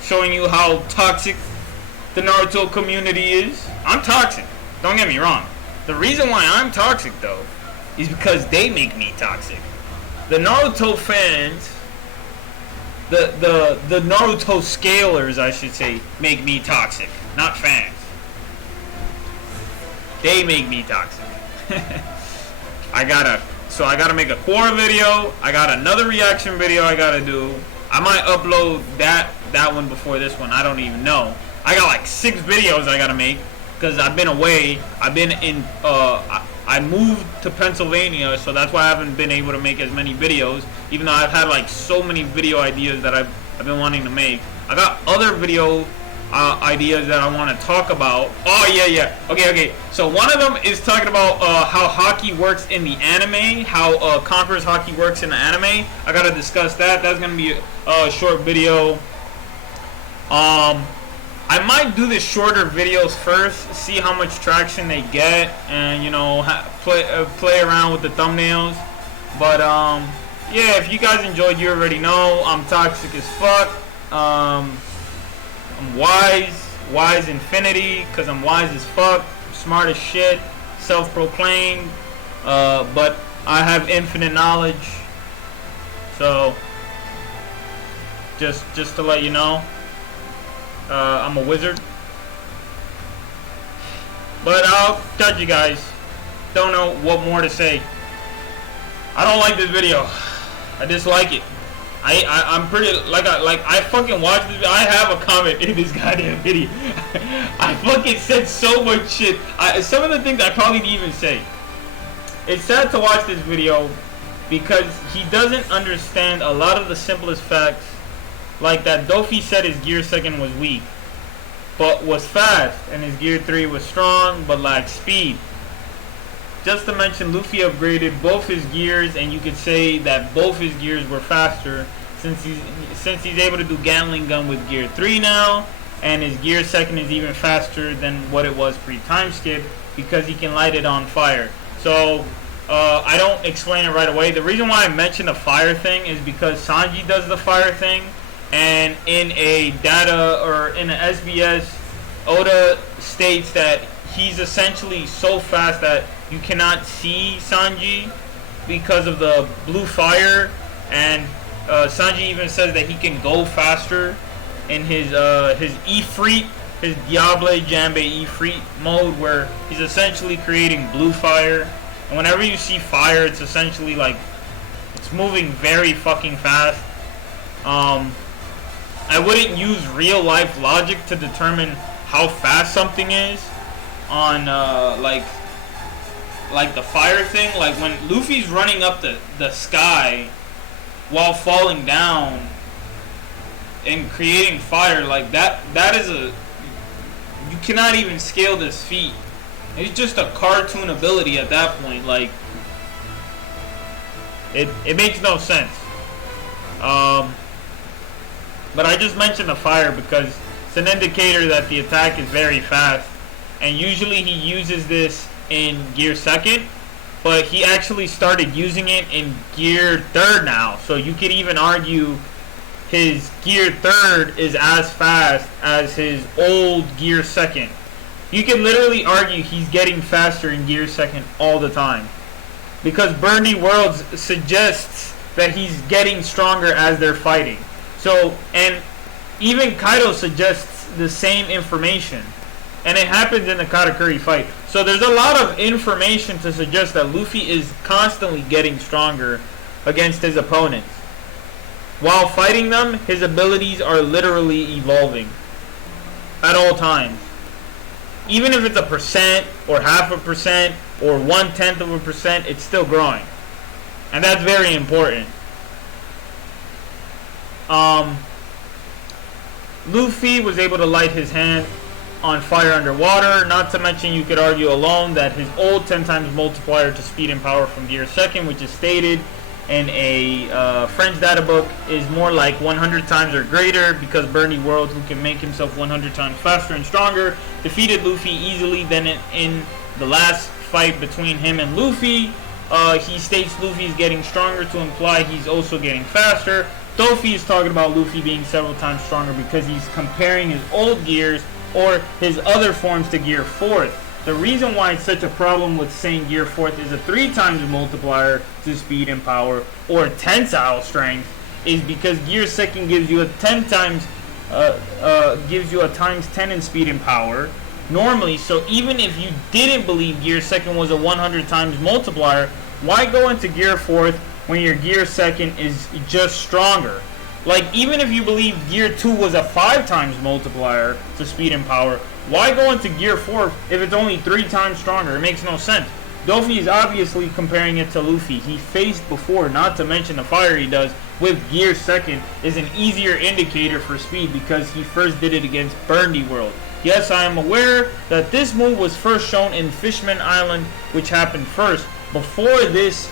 showing you how toxic the Naruto community is. I'm toxic. Don't get me wrong. The reason why I'm toxic though is because they make me toxic. The Naruto fans, the Naruto scalers, I should say, make me toxic, not fans. They make me toxic. I gotta make a core video. I got another reaction video I gotta do. I might upload that one before this one. I don't even know. I got like 6 videos I gotta make because I've been away. I've been in. I moved to Pennsylvania, so that's why I haven't been able to make as many videos. Even though I've had like so many video ideas that I've been wanting to make. I got other video ideas that I want to talk about. Oh yeah. Okay. So one of them is talking about how hockey works in the anime, how Conqueror's hockey works in the anime. I gotta discuss that. That's gonna be a short video. I might do the shorter videos first, see how much traction they get, and you know, play around with the thumbnails. But yeah, if you guys enjoyed, you already know I'm toxic as fuck. I'm wise infinity, cause I'm wise as fuck, smart as shit, self-proclaimed, but I have infinite knowledge. So just to let you know, I'm a wizard. But I'll catch you guys. Don't know what more to say. I don't like this video. I dislike it. I'm pretty I fucking watched this. I have a comment in this goddamn video. I fucking said so much shit. Some of the things I probably didn't even say. It's sad to watch this video because he doesn't understand a lot of the simplest facts, like that Luffy said his gear 2 was weak, but was fast, and his gear 3 was strong but lacked speed. Just to mention, Luffy upgraded both his gears, and you could say that both his gears were faster since he's able to do Gatling gun with gear 3 now, and his gear 2 is even faster than what it was pre-time skip because he can light it on fire. So I don't explain it right away. The reason why I mentioned the fire thing is because Sanji does the fire thing, and in a data or in an SBS, Oda states that he's essentially so fast that you cannot see Sanji because of the blue fire, and Sanji even says that he can go faster in his Ifrit, his Diable Jambe Ifrit mode, where he's essentially creating blue fire. And whenever you see fire, it's essentially like it's moving very fucking fast. I wouldn't use real life logic to determine how fast something is on like the fire thing. Like when Luffy's running up the sky while falling down and creating fire, like that is you cannot even scale this feat. It's just a cartoon ability at that point. Like it makes no sense. But I just mentioned the fire because it's an indicator that the attack is very fast, and usually he uses this in gear 2, but he actually started using it in gear 3 now, so you could even argue his gear 3 is as fast as his old gear 2. You can literally argue he's getting faster in gear 2 all the time, because Burndy Worlds suggests that he's getting stronger as they're fighting. So, and even Kaido suggests the same information, and it happens in the Katakuri fight. So there's a lot of information to suggest that Luffy is constantly getting stronger against his opponents. While fighting them, his abilities are literally evolving at all times. Even if it's 1% or 0.5% or 0.1%, it's still growing, and that's very important. Luffy was able to light his hand on fire underwater. Not to mention, you could argue alone that his old 10 times multiplier to speed and power from gear 2, which is stated in a French data book, is more like 100 times or greater, because Burndy World, who can make himself 100 times faster and stronger, defeated Luffy easily. Then in the last fight between him and Luffy, he states Luffy is getting stronger to imply he's also getting faster. Dofi is talking about Luffy being several times stronger because he's comparing his old gears or his other forms to gear 4. The reason why it's such a problem with saying Gear 4th is a 3 times multiplier to speed and power, or tensile strength, is because Gear 2nd gives you a 10 times, gives you a times 10 in speed and power normally. So even if you didn't believe Gear 2nd was a 100 times multiplier, why go into Gear 4th when your Gear 2nd is just stronger? Like, even if you believe Gear 2 was a 5 times multiplier to speed and power, why go into Gear 4 if it's only 3 times stronger? It makes no sense. Dofi is obviously comparing it to Luffy. He faced before, not to mention the fire he does with Gear 2nd is an easier indicator for speed because he first did it against Burndy World. Yes, I am aware that this move was first shown in Fishman Island, which happened first, before this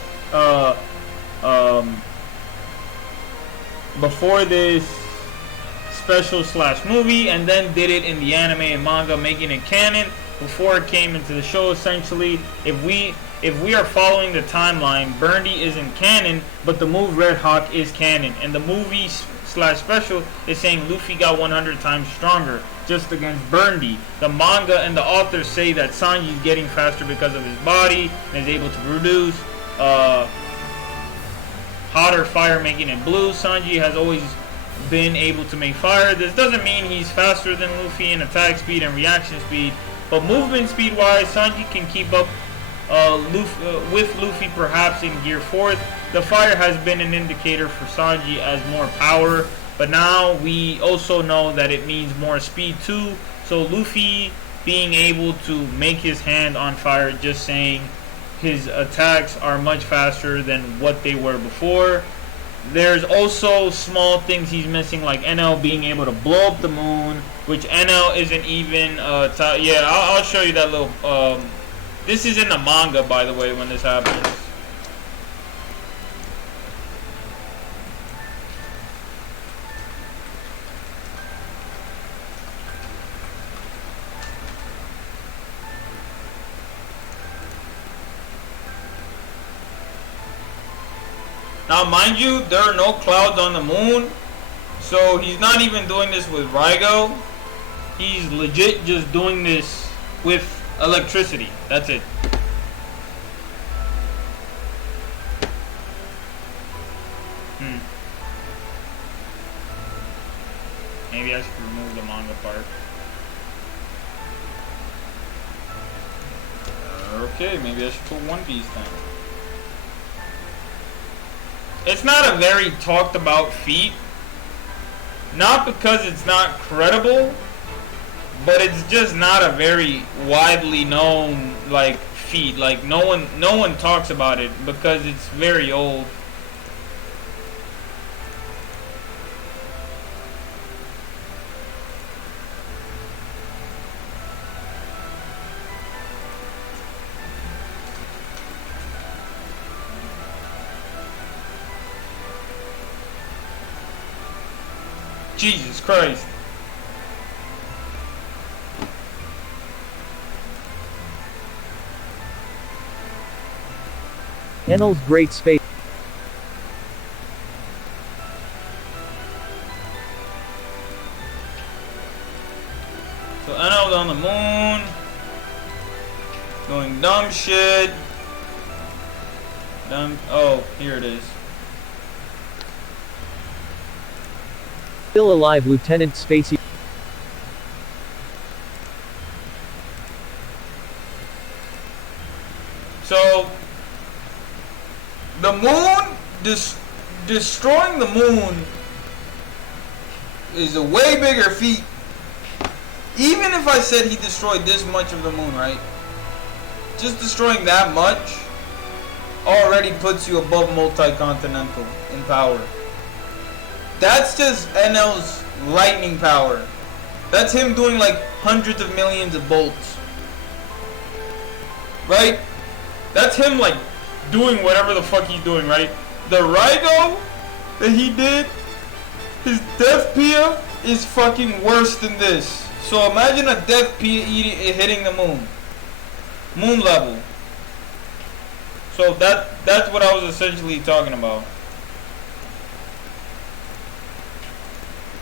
special / movie, and then did it in the anime and manga, making it canon before it came into the show. Essentially, if we are following the timeline, Burndy isn't canon, but the move Red Hawk is canon, and the movie / special is saying Luffy got 100 times stronger just against Burndy. The manga and the authors say that Sanji is getting faster because of his body and is able to produce hotter fire, making it blue. Sanji has always been able to make fire. This doesn't mean he's faster than Luffy in attack speed and reaction speed, but movement speed wise, Sanji can keep up with Luffy perhaps in Gear 4th. The fire has been an indicator for Sanji as more power, but now we also know that it means more speed too. So Luffy being able to make his hand on fire, just saying his attacks are much faster than what they were before. There's also small things he's missing, like NL being able to blow up the moon, which NL isn't even yeah, I'll show you that little this is in the manga, by the way, when this happens. Now, mind you, there are no clouds on the moon, so he's not even doing this with Raigo. He's legit just doing this with electricity. That's it. Maybe I should remove the manga part. Okay, maybe I should put One Piece then. It's not a very talked about feat, not because it's not credible, but it's just not a very widely known like feat. Like no one talks about it because it's very old. Jesus Christ. Enel's Great Space. So Enel's on the moon, doing dumb shit. Oh, here it is. Still alive, Lieutenant Spacey. So the moon, destroying the moon is a way bigger feat. Even if I said he destroyed this much of the moon, right? Just destroying that much already puts you above multi-continental in power. That's just NL's lightning power. That's him doing like hundreds of millions of bolts. Right? That's him like doing whatever the fuck he's doing, right? The Raigo that he did, his Death Pia is fucking worse than this. So imagine a Death Pia hitting the moon. Moon level. So that's what I was essentially talking about.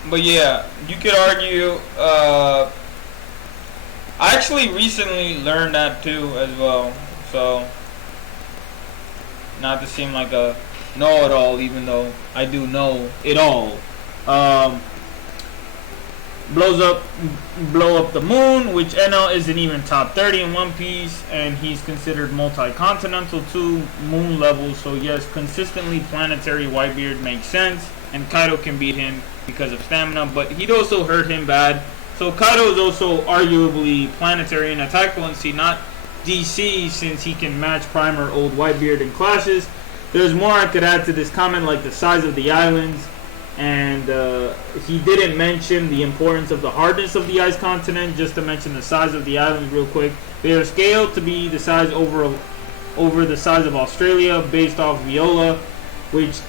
But yeah, you could argue I actually recently learned that too as well. So, not to seem like a know-it-all, even though I do know it all. Blow up the moon, which NL isn't even top 30 in One Piece, and he's considered multi-continental too, moon level. So yes, consistently planetary Whitebeard makes sense, and Kaido can beat him because of stamina, but he'd also hurt him bad. So Kaido is also arguably planetary in attack fluency, not DC, since he can match Primer Old Whitebeard in clashes. There's more I could add to this comment, like the size of the islands, and he didn't mention the importance of the hardness of the ice continent. Just to mention the size of the islands real quick, they are scaled to be the size over the size of Australia, based off Viola, which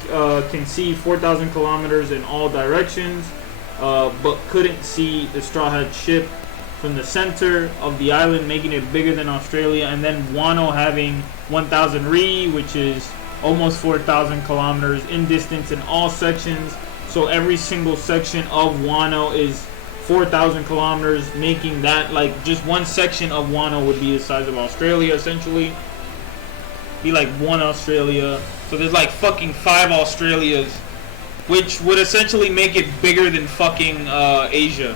can see 4,000 kilometers in all directions, but couldn't see the Straw Hat ship from the center of the island, making it bigger than Australia. And then Wano having 1,000 Ri, which is almost 4,000 kilometers in distance in all sections. So every single section of Wano is 4,000 kilometers, making that like just one section of Wano would be the size of Australia, essentially. Be like one Australia. So there's like fucking 5 Australias, which would essentially make it bigger than fucking Asia.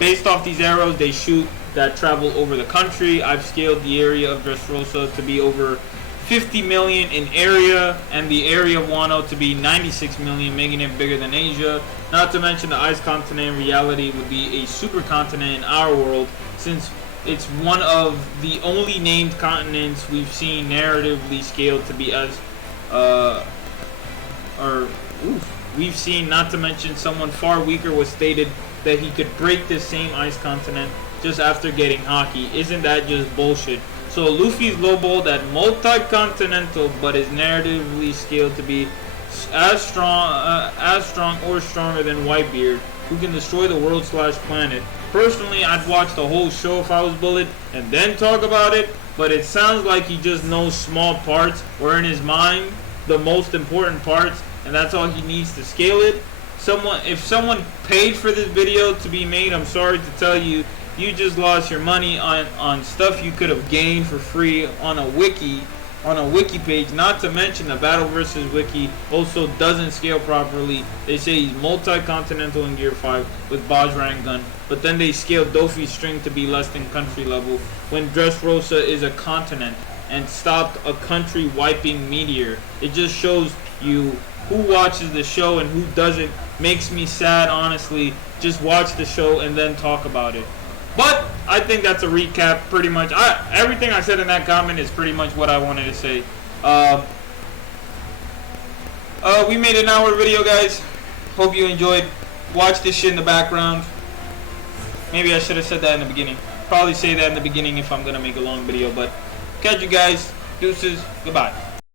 Based off these arrows they shoot that travel over the country, I've scaled the area of Dressrosa to be over 50 million in area, and the area of Wano to be 96 million, making it bigger than Asia. Not to mention the ice continent in reality would be a supercontinent in our world, since it's one of the only named continents we've seen narratively scaled to be as we've seen. Not to mention someone far weaker was stated that he could break this same ice continent just after getting Haki. Isn't that just bullshit? So Luffy's lowballed at multi-continental, but is narratively scaled to be as strong or stronger than Whitebeard, who can destroy the world / planet. Personally, I'd watch the whole show if I was Bullet and then talk about it, but it sounds like he just knows small parts, or in his mind the most important parts, and that's all he needs to scale it. If someone paid for this video to be made, I'm sorry to tell you, you just lost your money on stuff you could have gained for free on a wiki page. Not to mention the Battle Versus wiki also doesn't scale properly. They say he's multi-continental in Gear 5 with Bajrang gun, but then they scale Dofi's string to be less than country level, when Dressrosa is a continent and stopped a country wiping meteor. It just shows you who watches the show and who doesn't. Makes me sad, honestly. Just watch the show and then talk about it. But I think that's a recap, pretty much. Everything I said in that comment is pretty much what I wanted to say. We made an hour video, guys. Hope you enjoyed. Watch this shit in the background. Maybe I should have said that in the beginning. Probably say that in the beginning if I'm gonna make a long video. But catch you guys. Deuces. Goodbye.